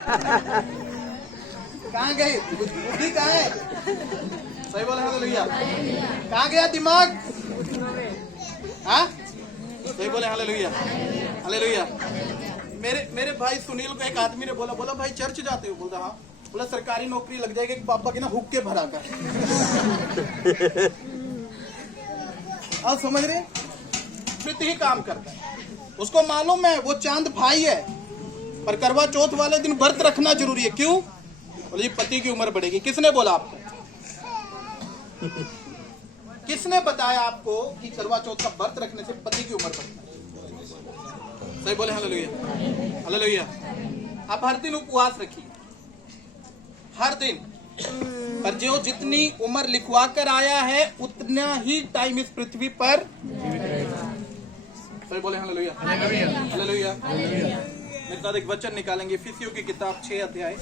कहाँ गई बुद्धि? कहाँ है? सही बोले हालेलुया। कहाँ गया दिमाग? हाँ सही बोले हालेलुया हालेलुया। मेरे भाई सुनील को एक आदमी ने बोला भाई चर्च जाते हो? बोलता हाँ। बोला सरकारी नौकरी लग जाएगी पापा की ना हुक्के भरा कर। आप समझ रहे? प्रति ही काम करता है, उसको मालूम है वो चांद भाई है, पर करवा चौथ वाले दिन व्रत रखना जरूरी है। क्यों? बोले जी पति की उम्र बढ़ेगी। किसने बोला आपको? किसने बताया आपको कि करवा चौथ का व्रत रखने से पति की उम्र बढ़ती है? सही बोले हालेलुया हालेलुया। आप हर दिन उपवास रखिए, हर दिन, पर जो जितनी उम्र लिखवा कर आया है उतना ही टाइम इस पृथ्वी पर। सही बोले हालेलुया हालेलुया। मेरे साथ एक वचन निकालेंगे, इफिसियों की किताब 6 अध्याय।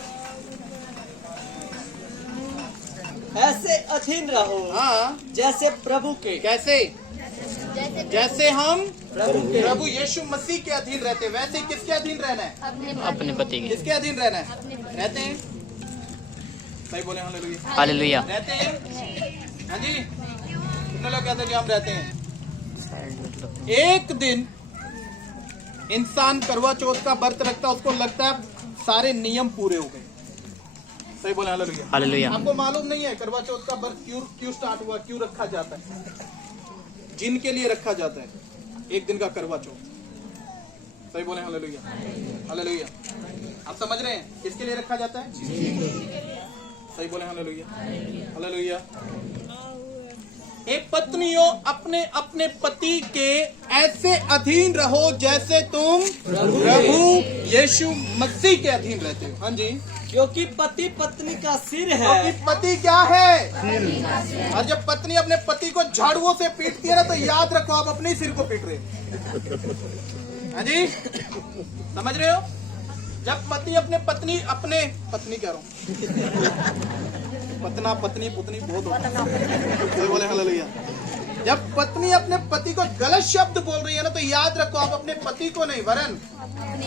ऐसे अधीन रहो हाँ जैसे प्रभु के। कैसे? जैसे हम प्रभु प्रभु यीशु मसीह के अधीन रहते, वैसे किसके अधीन रहना है? अपने पति के। किसके अधीन रहना है? रहते हैं। सही बोले हालेलुया हालेलुया। रहते हैं। हाँ जी, कितने लोग कहते हैं कि हम रहते हैं? एक दिन इंसान करवा चौथ का व्रत रखता, उसको लगता है सारे नियम पूरे हो गए। सही बोले हालेलुया हालेलुया। आपको मालूम नहीं है करवा चौथ का व्रत क्यों स्टार्ट हुआ, क्यों रखा जाता है? जिन के लिए रखा जाता है, एक दिन का करवा चौथ। सही बोले हालेलुया हालेलुया। आप समझ रहे हैं किसके लिए रखा जाता है? सही बोले हालेलुया हालेलुया। एक पत्नियों अपने अपने पति के ऐसे अधीन रहो जैसे तुम प्रभु यीशु मसीह के अधीन रहते हो। हाँ जी, क्योंकि पति पत्नी का सिर है। क्योंकि पति क्या है? और जब पत्नी अपने पति को झाड़ुओं से पीटती है ना, तो याद रखो आप अपने ही सिर को पीट रहे हो। हाँ जी, समझ रहे हो? जब पति अपने पत्नी कह रहा हूँ पतना पत्नी पुतनी बहुत होता है। बोले हालेलुया। जब पत्नी अपने पति को गलत शब्द बोल रही है ना, तो याद रखो आप अपने पति को नहीं वरन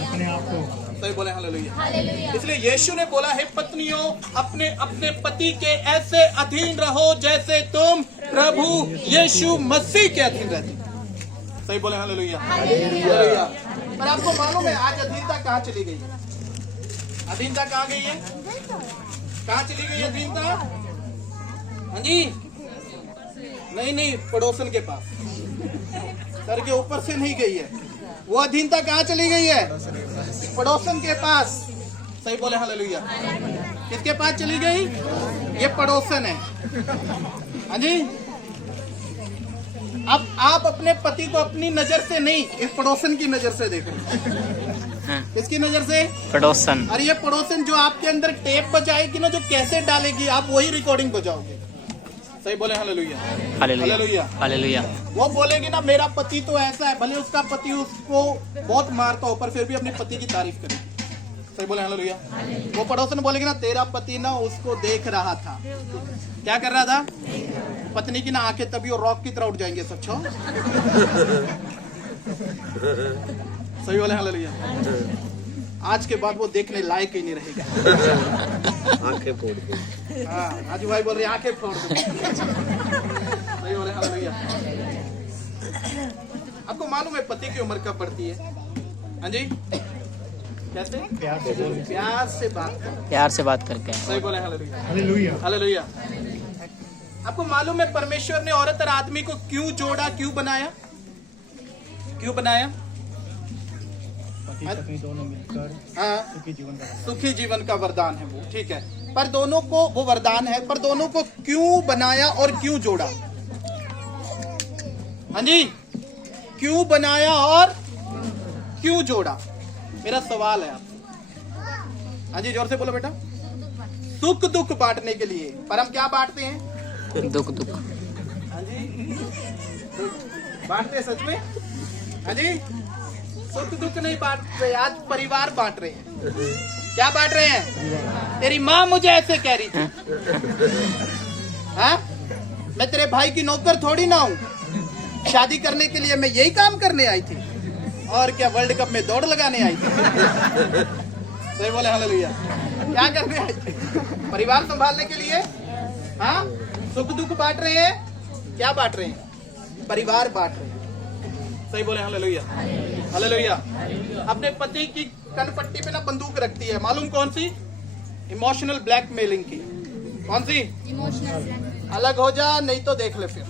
अपने आप को। सही बोले हालेलुया। इसलिए यीशु ने बोला है पत्नियों अपने अपने पति के ऐसे अधीन रहो जैसे तुम प्रभु यीशु मसीह के अधीन रहते। सही बोले हालेलुया हालेलुया। पर आपको मालूम है आज अधीनता कहाँ चली गई? अधीनता कहाँ गई है? कहाँ चली गई अधीनता? हाँ जी, नहीं पड़ोसन के पास, सर के ऊपर से नहीं गई है। वो अधीनता कहाँ चली गई है? पड़ोसन के पास। सही बोले हालेलुया। किसके पास चली गई? ये पड़ोसन है। हाँ जी, अब आप अपने पति को अपनी नजर से नहीं, इस पड़ोसन की नजर से देखो। किसकी नजर से? पड़ोसन। और ये पड़ोसन जो आपके अंदर टेप बजाएगी ना, जो कैसे डालेगी, आप वही रिकॉर्डिंग बजाओगे। सही बोले हालेलुया हालेलुया हालेलुया। वो बोलेगी ना मेरा पति तो ऐसा है, भले उसका पति उसको बहुत मारता हो पर फिर भी अपनी पति की तारीफ करेगी। सही बोले हालेलुया। वो पड़ोसन बोलेगी ना तेरा पति ना उसको देख रहा था। क्या कर रहा था? पत्नी की ना आंखें तभी और रॉक की तरह उठ जाएंगे सब। छो सही बोले हालेलुया। आज के बाद वो देखने लायक ही नहीं रहेगा। आंखें फोड़ दो। हाँ, आज भाई बोल रहे आंखें फोड़ दो। सही बोले हालेलुया। आपको मालूम है पति की उम्र कब बढ़ती है? हाँ जी, कैसे? प्यार से बात करके। सही बोले हालेलुया हालेलुया। आपको मालूम है परमेश्वर ने औरत और आदमी को क्यों जोड़ा, क्यों बनाया? क्यों बनाया? दोनों मिलकर हाँ, सुखी जीवन का वरदान है वो, ठीक है। पर दोनों को वो वरदान है, पर दोनों को क्यों बनाया और क्यों जोड़ा? हाँ जी, क्यों बनाया और क्यों जोड़ा? मेरा सवाल है आपसे। हाँ जी, जोर से बोलो बेटा। सुख दुख बांटने के लिए। पर हम क्या बांटते हैं? दुख दुख। हाँ जी, बांटते हैं सच में? हाँ जी, सुख दुख नहीं बांट रहे, आज परिवार बांट रहे हैं। क्या बांट रहे हैं? तेरी माँ मुझे ऐसे कह रही थी। हाँ, मैं तेरे भाई की नौकर थोड़ी ना हूँ। शादी करने के लिए मैं यही काम करने आई थी, और क्या वर्ल्ड कप में दौड़ लगाने आई थी? सही बोले हालेलुया। क्या करने आए थे? परिवार संभालने के लिए। हाँ, सुख दुख बांट रहे हैं। क्या बांट रहे हैं? परिवार बांट रहे हैं। सही बोले हालेलुया, हालेलुया। अपने पति की कनपट्टी पे ना बंदूक रखती है, मालूम कौन सी? इमोशनल ब्लैकमेलिंग की। कौन सी? अलग हो जा, नहीं तो देख ले फिर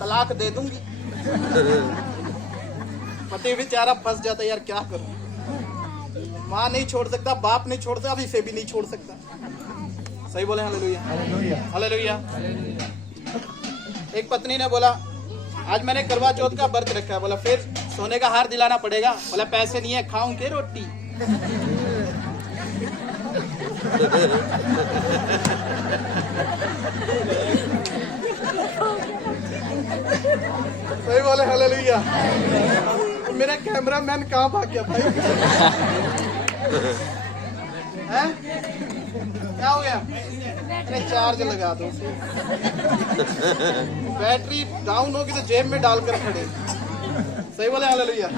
तलाक दे दूंगी। पति बेचारा फंस जाता है, यार क्या करूं, माँ नहीं छोड़ सकता, बाप नहीं छोड़ सकता, अब इसे भी नहीं छोड़ सकता। सही बोले हालेलुया, हालेलुया। एक पत्नी ने बोला, आज मैंने करवा चौथ का व्रत रखा है। बोला फिर सोने का हार दिलाना पड़ेगा। बोला पैसे नहीं है, खाऊं के रोटी। सही बोले हालेलुया। मेरा कैमरामैन कहाँ भाग गया भाई? हैं? क्या हो गया? अरे चार्ज लगा दो। बैटरी डाउन होगी तो जेब में डालकर खड़े। सही बोले हालेलुया।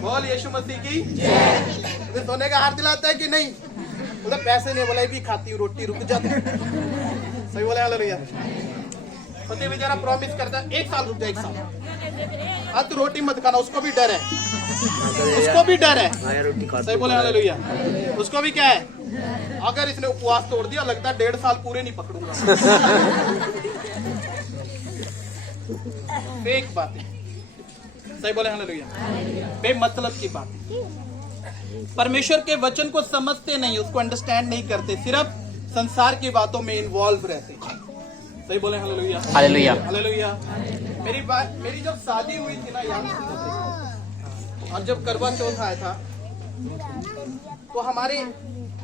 बोल यीशु मसीह की जय। सोने का हार दिलाता है कि नहीं? बोला पैसे नहीं। बोला भी खाती हूँ रोटी, रुक जाती। सही बोले हालेलुया। पति बेचारा प्रॉमिस करता है 1 साल रुक जा, 1 साल। हाँ तू रोटी मत खाना, उसको भी डर है, उसको भी डर है। सही बोले हालेलुया। उसको भी क्या है, अगर इसने उपवास तोड़ दिया लगता है 1.5 साल पूरे नहीं पकड़ूंगा। फेक बातें। सही बोले हालेलुया। बेमतलब की बात। परमेश्वर के वचन को समझते नहीं, उसको अंडरस्टैंड नहीं करते, सिर्फ संसार की बातों में इन्वॉल्व रहते। सही बोले हालेलुया, हालेलुया, हालेलुया। मेरी जब शादी हुई थी ना यार, और जब करवा चौथ आया था तो हमारे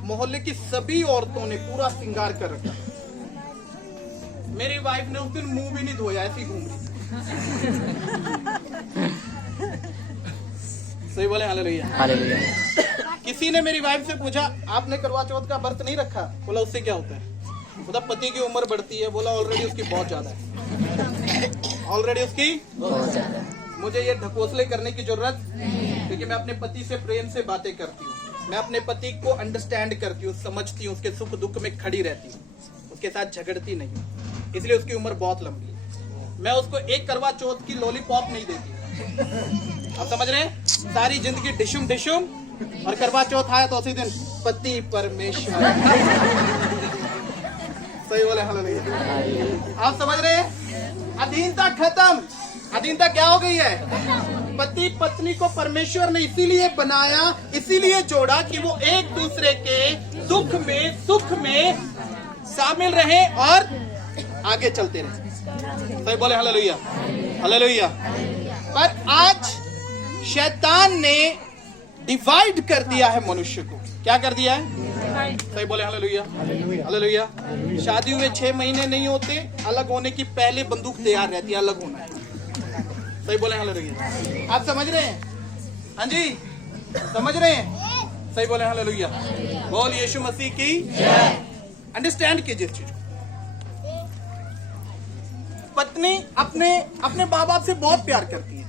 मोहल्ले की सभी औरतों ने पूरा श्रृंगार कर रखा। मेरी वाइफ ने उस दिन मुंह भी नहीं धोया, ऐसी घूम रही। सही बोले हालेलुया, हालेलुया। किसी ने मेरी वाइफ से पूछा आपने करवा चौथ का व्रत नहीं रखा? बोला उससे क्या होता है? बोला पति की उम्र बढ़ती है। बोला ऑलरेडी उसकी बहुत ज्यादा है, ऑलरेडी उसकी बहुत ज्यादा। मुझे ये ढकोसले करने की जरूरत, क्योंकि मैं अपने पति से प्रेम से बातें करती हूँ, मैं अपने पति को अंडरस्टैंड करती हूँ, समझती हूँ, उसके सुख दुख में खड़ी रहती हूँ, उसके साथ झगड़ती नहीं हूँ, इसलिए उसकी उम्र बहुत लंबी है। मैं उसको एक करवा चौथ की लॉलीपॉप नहीं देती। आप समझ रहे हैं? सारी जिंदगी डिशुम डिशुम, और करवा चौथ आया तो उसी दिन पति परमेश्वर। सही बोले हालेलुया। आप समझ रहे हैं? अधीनता खत्म। अधीनता क्या हो गई है? पति पत्नी को परमेश्वर ने इसीलिए बनाया, इसीलिए जोड़ा कि वो एक दूसरे के दुख में सुख में शामिल रहे और आगे चलते रहे। सही बोले हालेलुया, हालेलुया। पर आज शैतान ने डिवाइड कर दिया है मनुष्य को। क्या कर दिया है? सही बोले हालेलुया, हालेलुया। शादी हुए 6 महीने नहीं होते, अलग होने की पहले बंदूक तैयार रहती है, अलग होना है। सही बोले हालेलुया। आप समझ रहे हैं? हाँ जी, समझ रहे हैं? सही बोले हालेलुया। बोल यीशु मसीह की जय। अंडरस्टैंड कीजिए इस चीज को। पत्नी अपने माँ बाप से बहुत प्यार करती है,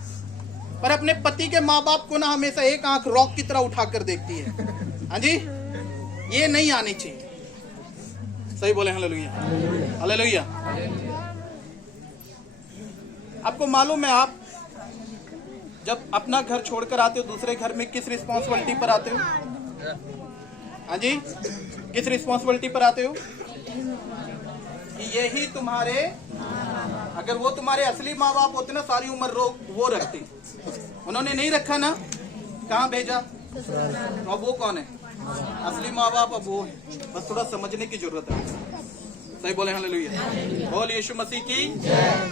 पर अपने पति के माँ बाप को ना हमेशा एक आंख रॉक की तरह उठाकर देखती है। हाँ जी, ये नहीं आनी चाहिए। सही बोले हालेलुया, हालेलुया। आपको मालूम है, आप जब अपना घर छोड़कर आते हो दूसरे घर में किस रिस्पॉन्सिबिलिटी पर आते हो? हाँ जी, किस रिस्पॉन्सिबिलिटी पर आते हो? यही तुम्हारे, अगर वो तुम्हारे असली माँ बाप होते ना, सारी उम्र वो रखते। उन्होंने नहीं रखा ना, कहाँ भेजा? तो अब वो कौन है? असली माँ बाप अब वो है। बस थोड़ा समझने की जरूरत है। सही बोले हालेलुया। बोल यीशु मसीह की जय।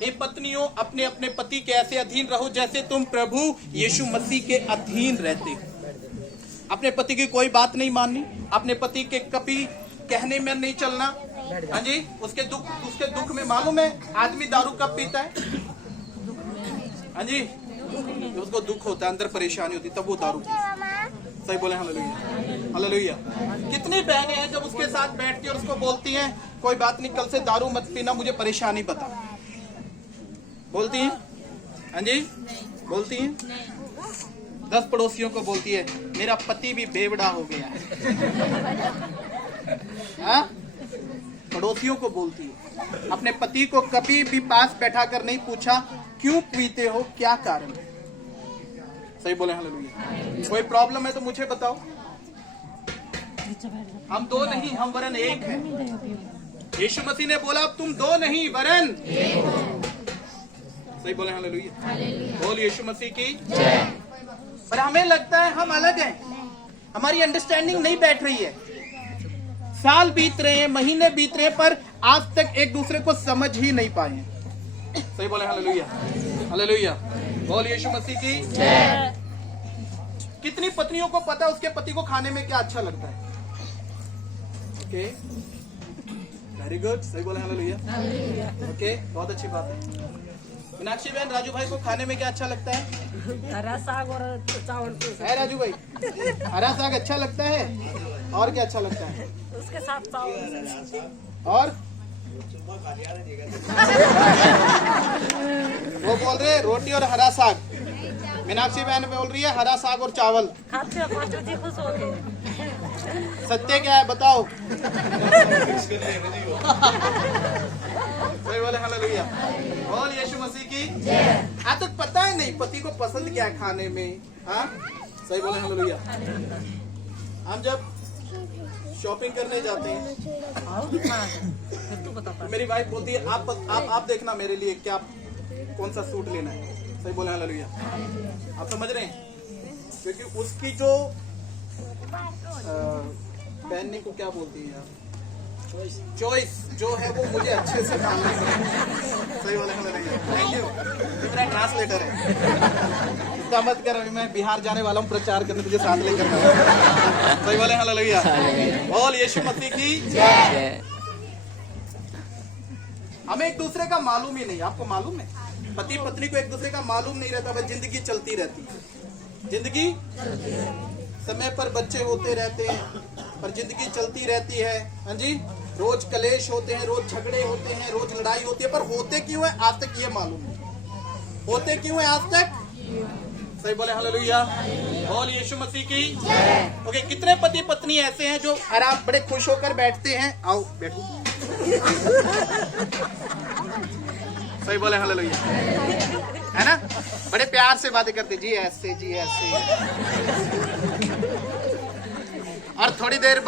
हे पत्नियों, अपने अपने पति के ऐसे अधीन रहो जैसे तुम प्रभु यीशु मसीह के अधीन रहते हो। अपने पति की कोई बात नहीं माननी, अपने पति के कभी कहने में नहीं चलना। हाँ जी, उसके दुख में मालूम है आदमी दारू कब पीता है? हाँ जी, उसको दुख होता है, अंदर परेशानी होती, तब वो दारू पीता है। सही बोले हालेलुया, हालेलुया। कितनी बहनें हैं जब उसके साथ बैठ के और उसको बोलती हैं कोई बात नहीं, कल से दारू मत पीना, मुझे परेशानी बता। बोलती हैं? हाँ जी, बोलती हैं। 10 पड़ोसियों को बोलती है मेरा पति भी बेवड़ा हो गया है। हाँ? पड़ोसियों को बोलती है, अपने पति को कभी भी पास बैठा कर नहीं पूछा क्यों पीते हो, क्या कारण है। सही बोले हालेलुया। कोई प्रॉब्लम है तो मुझे बताओ। हम दो नहीं, हम वरन एक हैं। यीशु मसीह ने बोला अब तुम दो नहीं वरन सही बोले हालेलुया। बोल यीशु मसीह की जय। पर हमें लगता है हम अलग हैं, हमारी अंडरस्टैंडिंग नहीं बैठ रही है। साल बीत रहे हैं, महीने बीत रहे हैं, पर आज तक एक दूसरे को समझ ही नहीं पाए हैं। सही बोले हालेलुया। हालेलुया। बोल यीशु मसीह की जय। कितनी पत्नियों को पता है उसके पति को खाने में क्या अच्छा लगता है। Okay, very good. सही बोले हालेलुया। ओके, बहुत अच्छी बात है। मीनाक्षी बहन, राजू भाई को खाने में क्या अच्छा लगता है? हरा साग और चावल। है राजू भाई, हरा साग अच्छा लगता है, और क्या अच्छा लगता है? उसके साथ चावल और वो बोल रहे रोटी और हरा साग। मीनाक्षी बहन बोल रही है हरा साग और चावल। खाते हैं, पाँचों जी खुश हो गए। सत्य क्या है बताओ। सही बोले हालेलुया। बोल यीशु मसीह की जय। आज तक पता है नहीं पति को पसंद क्या है खाने में। हाँ, सही बोले हालेलुया। हम जब शॉपिंग करने जाते हैं तो मेरी वाइफ बोलती है आप देखना मेरे लिए क्या कौन सा सूट लेना है। सही बोले हालेलुया। आप समझ रहे हैं, क्योंकि उसकी जो पहनने को क्या बोलती है यार, चॉइस जो है वो मुझे अच्छे से मालूम है। सही बोले हालेलुया। थैंक यू, मेरा ट्रांसलेटर है। इतना मत कर, अभी मैं बिहार जाने वाला हूँ प्रचार करने, तुझे साथ लेकर। सही बोले हालेलुया। बोल यीशु मसीह की जय। हमें एक दूसरे का मालूम ही नहीं। आपको मालूम है, पति पत्नी को एक दूसरे का मालूम नहीं रहता, बस जिंदगी चलती रहती है। जिंदगी समय पर बच्चे होते रहते हैं, पर जिंदगी चलती रहती है। हाँ जी, रोज कलेश होते हैं, रोज झगड़े होते हैं, रोज लड़ाई होती है, पर होते क्यों है आज तक ये मालूम नहीं। होते क्यों है आज तक। सही बोले हालेलुया। बोल यीशु मसीह की जय। ओके, कितने पति पत्नी ऐसे हैं जो आराम बड़े खुश होकर बैठते हैं। आओ बैठो। सही बोले हालेलुया, है ना। बड़े प्यार से बातें करते, जी ऐसे जी ऐसे। और थोड़ी देर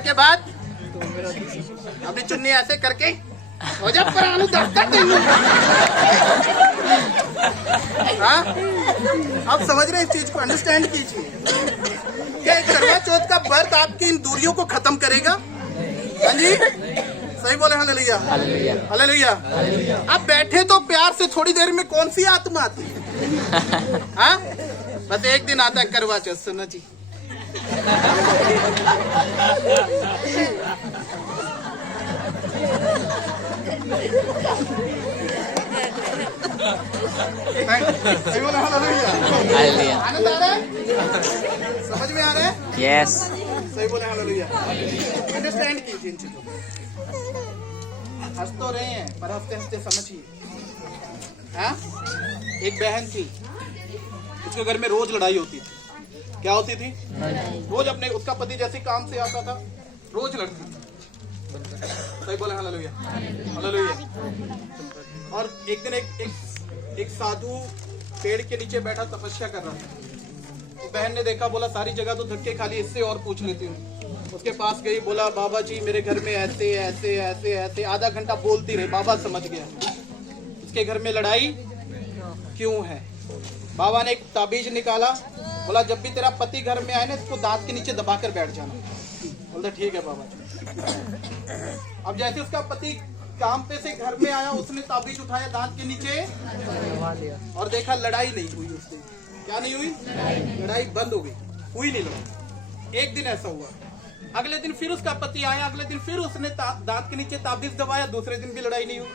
के बाद अपनी चुन्नी ऐसे करके हो जा परानू दफ्तर। हाँ, आप समझ रहे हैं इस चीज को, अंडरस्टैंड कीजिए। क्या करवा चौथ का व्रत आपकी इन दूरियों को खत्म करेगा। हाँ जी, सही बोले हालेलुया। हालेलुया। आप बैठे तो प्यार से, थोड़ी देर में कौन सी आत्मा आती है। हाँ, बस एक दिन आता है करवा चौथ। सुनो जी, सही बोले हालेलुया। आनंद आ रहा है, समझ में आ रहा है। यस, सही बोले हालेलुया। अंडरस्टैंड कीजिए इन चीजों को। हंस तो रहे हैं पर हंसते हंसते समझिए। हाँ, एक बहन थी, उसके घर में रोज लड़ाई होती थी। क्या होती थी? रोज अपने, उसका पति जैसे काम से आता था रोज लड़ती थी। सही बोले हालेलुया। हालेलुया। और एक दिन एक साधु पेड़ के नीचे बैठा तपस्या कर रहा था। तो बहन ने देखा, बोला सारी जगह तो धक्के खाली, इससे और पूछ लेती हूँ। उसके पास गई, बोला बाबा जी मेरे घर में ऐसे ऐसे ऐसे ऐसे। आधा घंटा बोलती रही, बाबा समझ गया उसके घर में लड़ाई क्यों है। बाबा ने एक ताबीज निकाला, बोला जब भी तेरा पति घर में आए ना, इसको दांत के नीचे दबाकर बैठ जाना। बोलता ठीक है बाबा जी। अब जैसे उसका पति काम पे से घर में आया, उसने ताबीज उठाया दांत के नीचे और देखा लड़ाई नहीं हुई उससे। क्या नहीं हुई? लड़ाई बंद हो गई, हुई नहीं लड़ाई। एक दिन ऐसा हुआ, अगले दिन फिर उसका पति आया, अगले दिन फिर उसने दांत के नीचे ताबीज दबाया, दूसरे दिन भी लड़ाई नहीं हुई।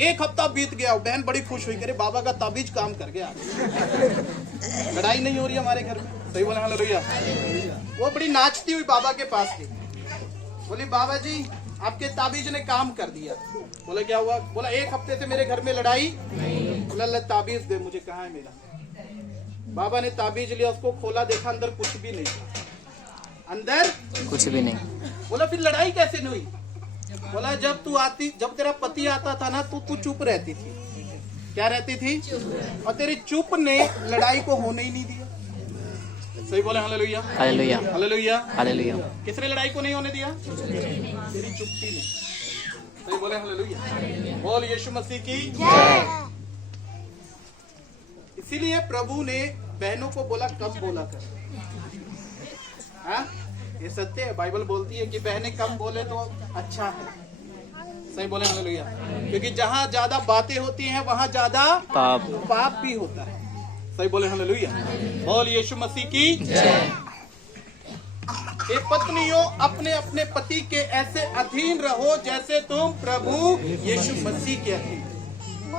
एक हफ्ता बीत गया, बहन बड़ी खुश हुई, करे बाबा का ताबीज काम कर गया, लड़ाई नहीं हो रही हमारे घर में। सही बोले हालेलुया। वो बड़ी नाचती हुई बाबा के पास गई, बोली बाबा जी आपके ताबीज ने काम कर दिया। बोला क्या हुआ? बोला एक हफ्ते से मेरे घर में लड़ाई। बोला ताबीज दे मुझे, कहाँ है मेरा? बाबा ने ताबीज लिया, उसको खोला, देखा अंदर कुछ भी नहीं था, अंदर कुछ भी नहीं। बोला फिर लड़ाई कैसे नहीं हुई? बोला जब तेरा पति आता था ना, तू चुप रहती थी। क्या रहती थी? और तेरी चुप ने लड़ाई को होने ही नहीं दिया। सही बोले हालेलुया, हालेलुया, हालेलुया। हालेलुया। किसने लड़ाई को नहीं होने दिया? तेरी चुप्पी ने। सही बोले हालेलुया। बोल यीशु मसीह की जय। इसीलिए प्रभु ने बहनों को बोला कम बोला कर। हाँ, ये सत्य है। बाइबल बोलती है कि बहनें कम बोले तो अच्छा है। सही बोले हालेलुया। क्योंकि जहाँ ज्यादा बातें होती हैं वहाँ ज्यादा पाप भी होता है। सही बोले हालेलुया। बोल यीशु मसीह की जय। ये पत्नियों अपने अपने पति के ऐसे अधीन रहो जैसे तुम प्रभु यीशु मसीह के अधीन।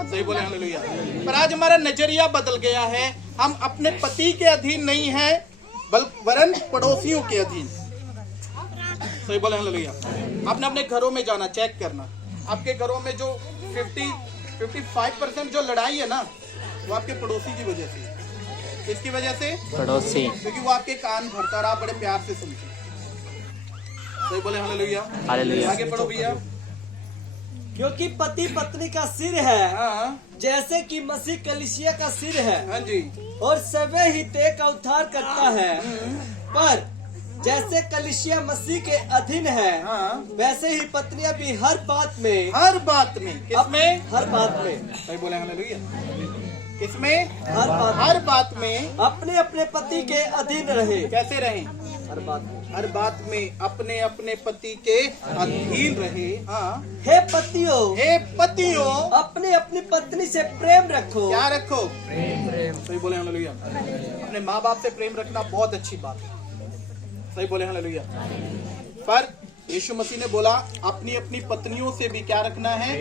सही बोले हालेलुया। पर आज हमारा नजरिया बदल गया है। हम अपने पति के अधीन नहीं है, वरन पड़ोसियों के अधीन। सही बोले हालेलुया। आपने अपने घरों में जाना, चेक करना, आपके घरों में जो 55% जो लड़ाई है ना, वो आपके पड़ोसी की वजह से। इसकी वजह से पड़ोसी, क्योंकि वो आपके कान भरता रहा, बड़े प्यार से सुनते। सही बोले हालेलुया, हालेलुया। आगे पढ़ो भैया। क्योंकि पति पत्नी का सिर है, हाँ जैसे कि मसीह कलीसिया का सिर है, हाँ जी। और सभी ही देह का उद्धार करता है। पर जैसे कलीसिया मसीह के अधीन है, हाँ। वैसे ही पत्नियां भी हर बात में, किसमें? हर बात में। सही बोले हालेलुया। किसमें? हर बात में अपने अपने पति के अधीन रहे। कैसे रहें? हर बात में, हर बात में अपने अपने पति के अधीन रहे। हाँ। हे पतियों, हे पतियों, अपने अपनी पत्नी से प्रेम रखो। क्या रखो? प्रेम। सही बोले हालेलुया। अपने माँ बाप से प्रेम रखना बहुत अच्छी बात है। सही बोले हालेलुया। पर यीशु मसीह ने बोला अपनी अपनी पत्नियों से भी क्या रखना है?